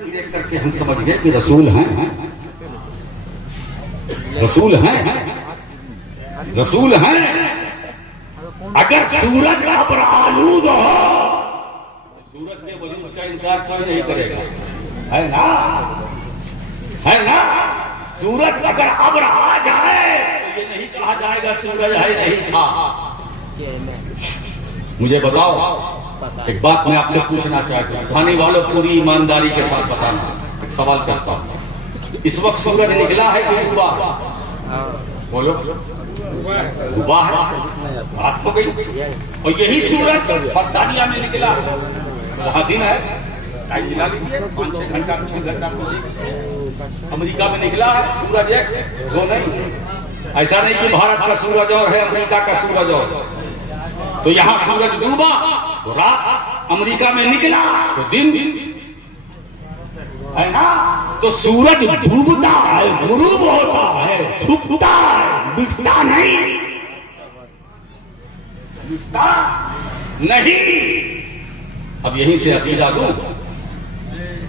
देख करके हम समझ गए कि रसूल हैं, रसूल हैं, रसूल हैं। अगर सूरज अब्र आलूद हो, सूरज के वजूद का इनकार कोई नहीं करेगा, है ना, है ना। सूरज अगर अब्र आ जाए तो ये नहीं कहा जाएगा सूरज है नहीं था। मुझे बताओ, एक बात मैं आपसे पूछना चाहता हूँ, खाने वालों पूरी ईमानदारी के साथ बताना। एक सवाल करता हूँ, इस वक्त सूरज निकला है कि डूबा? बोलो, डूबा है, रात हो गई। और यही सूरज बर्तानिया में निकला, वहां दिन है, टाइम मिला लीजिए, 5-6 घंटा 6 घंटा। अमेरिका में निकला है सूरज, एक दो नहीं। ऐसा नहीं कि भारत का सूरज और है अमेरिका का सूरज और। तो यहां सूरज डूबा तो रात, अमेरिका में निकला तो दिन, है ना। तो सूरज डूबता है, गुरूब होता है, छुपता है, मिटता नहीं, मिटता नहीं। अब यहीं से अकीदा दूं,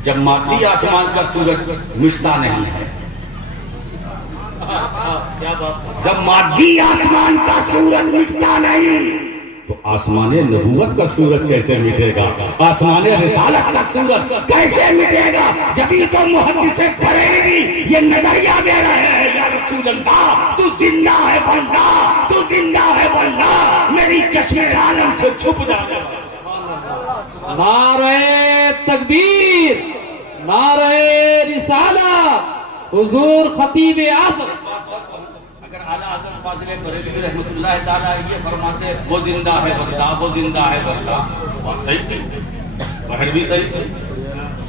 जब मादी आसमान का सूरज मिटता नहीं है, जब मादी आसमान का सूरज मिटता नहीं तो आसमाने नबूवत का सूरज कैसे मिटेगा? आसमाने रिसालत का सूरज कैसे मिटेगा? जभी तो मुहद्दिस बरेलवी ये नजरिया दे रहे हैं, या रसूल अल्लाह तू जिंदा है बंदा, तू जिंदा है बंदा, मेरी चश्मे आलम से छुप जा। नारे तकबीर, नारे रिसालत, हुजूर खतीब आज़म। अगर आला हज़रत फाज़िल बरेलवी रहमतुल्लाह ताला ये फरमाते वो जिंदा है बंदा, वो जिंदा है बंदा, बात सही थी, बहर भी सही थी,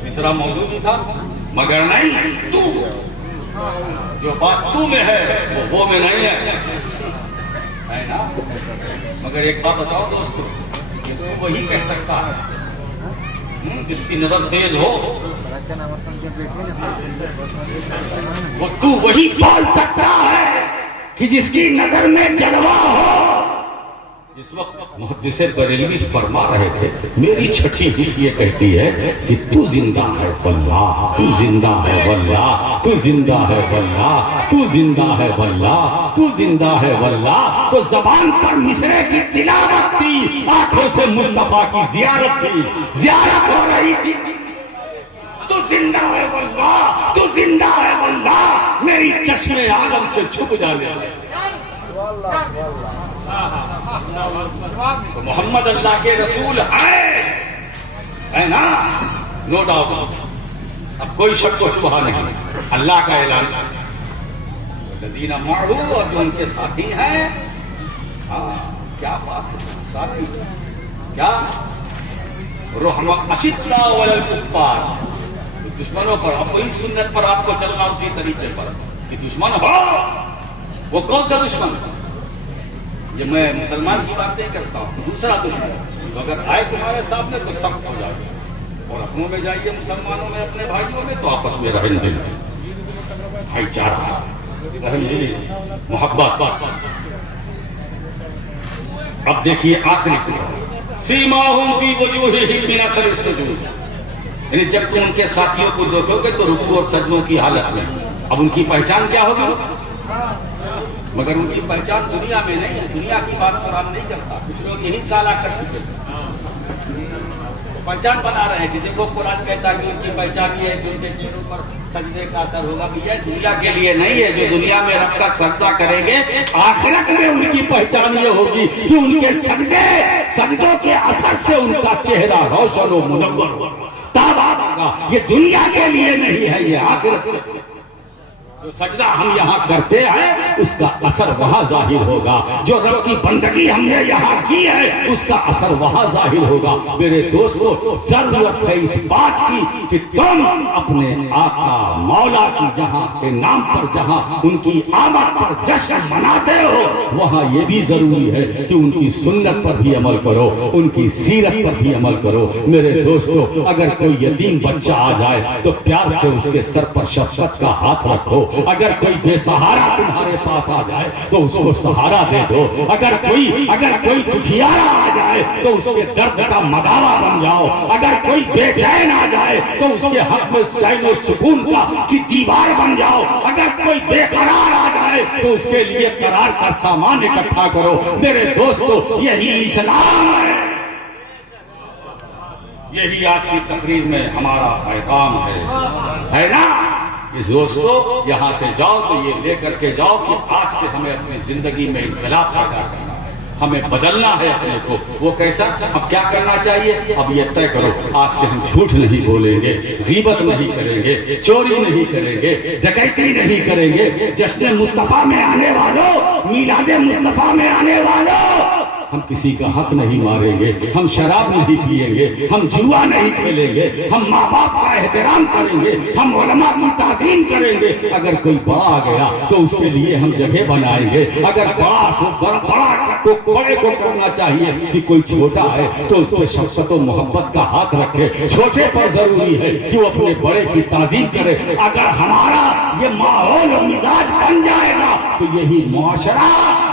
तीसरा मौजूद भी था, मगर नहीं, तू जो बात तू में है वो में नहीं है ना। मगर एक बात बताओ दोस्तों, कि तू वही कह सकता है जिसकी नजर तेज हो, वो तू वही बोल सकता है कि जिसकी नजर में जलवा हो। इस वक्त मुहद्दिस बरेलवी फरमा रहे थे, मेरी छठी हिस्स ये कहती है कि तू जिंदा है वल्लाह, तू जिंदा है वल्लाह, तू जिंदा है वल्लाह, तू जिंदा है वल्लाह, तू जिंदा है वल्लाह। तो जबान पर मिसरे की तिलावत थी, आंखों से मुस्तफा की जियारत थी, जियारत हो रही थी। तू जिंदा है वल्लाह, तू जिंदा है वल्लाह, मेरी चश्मे आलम से छुप जाने। तो मोहम्मद अल्लाह के रसूल है ना, नो डाउट, अब कोई शक को शुबहा नहीं। अल्लाह का ऐलान, लदीना माहू, और जो उनके साथी हैं, क्या बात है, साथी क्या, रहमा अशिद्दा वलल कुफ्फार, दुश्मनों पर। अब वही सुन्नत पर आपको चलना, उसी तरीके पर कि दुश्मन हो, वो कौन सा दुश्मन? जब मैं मुसलमान की बात नहीं करता हूँ, दूसरा दुश्मन तो अगर आए तुम्हारे सामने तो सख्त हो जाए, और अपनों में जाइए, मुसलमानों में, अपने भाइयों में, तो आपस में रहन दिल, भाईचारा, रहन दिल, मोहब्बत। अब देखिए आखिरी सीमाहुम फी वजूहिहिम मिन असर सुजूद, यानी जब तुम उनके साथियों को देखोगे तो रुकू और सजदों की हालत में। अब उनकी पहचान क्या होगी? मगर उनकी पहचान दुनिया में नहीं है, दुनिया की बात कुरान नहीं करता। कुछ लोग यही काला कर चुके तो पहचान बना रहे हैं कि देखो कुरान कहता है कि उनकी पहचान ये है कि उनके चेहरों पर सजदे का असर होगा। भैया दुनिया के लिए नहीं है, जो दुनिया में रब का सजदा करेंगे, आखिरत में उनकी पहचान ये होगी कि उनके सजदों के असर से उनका चेहरा रोशन व मुनव्वर होगा। ये दुनिया के लिए नहीं है, ये आखिरत। जो सजदा हम यहाँ करते हैं उसका असर वहां जाहिर होगा, जो रब की बंदगी हमने यहाँ की है उसका असर वहां जाहिर होगा। मेरे दोस्तों, जरूरत है इस बात की कि तुम अपने आका मौला की जहाँ के नाम पर, जहाँ उनकी आमद पर जश्न मनाते हो, वहाँ ये भी जरूरी है कि उनकी सुन्नत पर भी अमल करो, उनकी सीरत पर भी अमल करो। मेरे दोस्तों, अगर कोई यतीम बच्चा आ जाए तो प्यार से उसके सर पर शफकत का हाथ रखो, अगर कोई बेसहारा तुम्हारे पास आ जाए तो उसको सहारा दे दो। अगर कोई दुखियारा आ जाए तो उसके दर्द का मदावा बन जाओ। अगर कोई बेचैन आ जाए तो उसके हक में चैन और सुकून की दीवार बन जाओ। अगर कोई बेकरार आ जाए तो उसके लिए करार का सामान इकट्ठा करो। मेरे दोस्तों, यही इस्लाम है। यही आज की तकरीर में हमारा पैगाम है ना। इस दोस्तों, यहाँ से जाओ तो ये लेकर के जाओ कि आज से हमें अपनी जिंदगी में इनकलाब पैदा करना है, हमें बदलना है अपने को। वो कैसा, अब क्या करना चाहिए, अब ये तय करो आज से हम झूठ नहीं बोलेंगे, गीबत नहीं करेंगे, चोरी नहीं करेंगे, डकैती नहीं करेंगे। जश्न मुस्तफा में आने वालों, मीलादे मुस्तफा में आने वालों, हम किसी का हक नहीं मारेंगे, हम शराब नहीं पिएंगे, हम जुआ नहीं खेलेंगे, हम माँ बाप का एहतराम करेंगे, हम उलमा की ताज़ीम करेंगे। अगर कोई बड़ा आ गया तो उसके लिए हम जगह बनाएंगे। अगर बड़े को करना चाहिए कि कोई छोटा है तो उस पर शफ़क़त और मोहब्बत का हाथ रखे। छोटे पर जरूरी है कि वो अपने बड़े की ताज़ीम करे। अगर हमारा ये माहौल और मिजाज बन जाएगा तो यही मुआशरा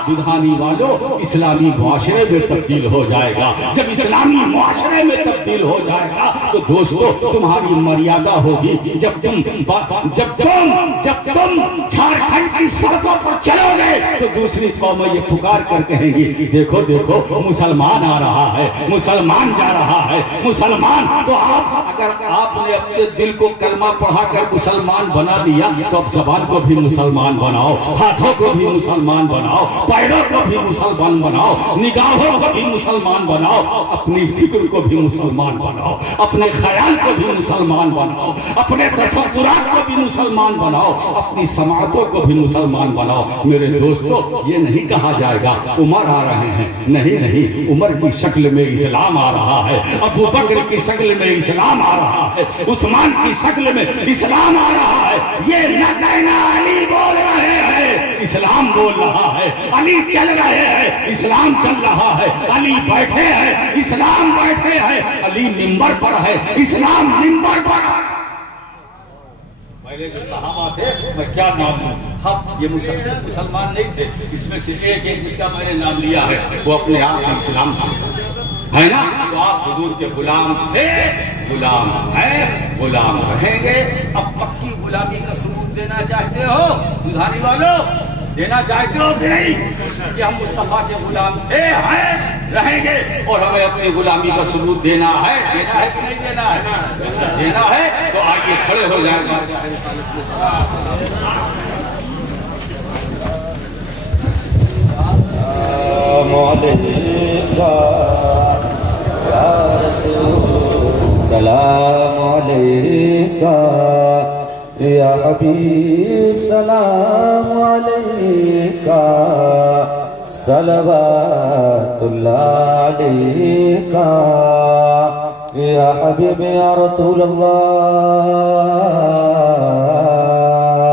विधानी वालों इस्लामी मुआशरे में तब्दील हो जाएगा। जब इस्लामी मुआशरे में तब्दील हो जाएगा तो दोस्तों, तुम्हारी मर्यादा होगी। जब तुम झारखंड की सड़कों पर चलोगे तो दूसरी कौमें ये पुकार कर कहेंगी, देखो देखो मुसलमान आ रहा है, मुसलमान जा रहा है, मुसलमान। तो अगर आपने अपने दिल को कलमा पढ़ाकर मुसलमान बना लिया तो अब जबान को भी मुसलमान बनाओ, हाथों को भी मुसलमान बनाओ, पैरों को भी मुसलमान बनाओ, निगाहों को भी मुसलमान बनाओ, अपनी फिक्र को भी मुसलमान बनाओ, अपने ख्याल को भी मुसलमान बनाओ, अपने तसव्वुरात को भी मुसलमान बनाओ, अपनी समातों को भी मुसलमान बनाओ। मेरे दोस्तों, ये नहीं कहा जाएगा उमर आ रहे हैं, नहीं नहीं, उमर की शक्ल में इस्लाम आ रहा है, अबू बकर की शक्ल में इस्लाम आ रहा है, उस्मान की शक्ल में इस्लाम आ रहा है। ये न कहना अली बोल रहे हैं, इस्लाम बोल रहा है। अली चल रहे हैं, इस्लाम चल रहा है। अली बैठे हैं, इस्लाम बैठे हैं। अली मिंबर पर है, इस्लाम मिंबर पर है। पहले जो सहाबा थे, मैं क्या नाम लूं, हम ये मुसलमान नहीं थे। इसमें से एक जिसका मैंने नाम लिया है वो अपने आप में इस्लाम है ना। तो आप हुजूर के गुलाम थे, गुलाम है, गुलाम रहेंगे। अब पक्की गुलामी का सबूत देना चाहते हो दुधानी वालों, देना चाहते हो कि नहीं कि हम मुस्तफा के गुलाम थे, हैं, रहेंगे और हमें अपनी गुलामी का सबूत देना है कि नहीं देना है? देना है तो आइए खड़े हो जाएगा। सलाम अलैका या हबीब, सलाम अलैका, सलवातुल्लाह अलैका या हबीब या रसूल अल्लाह।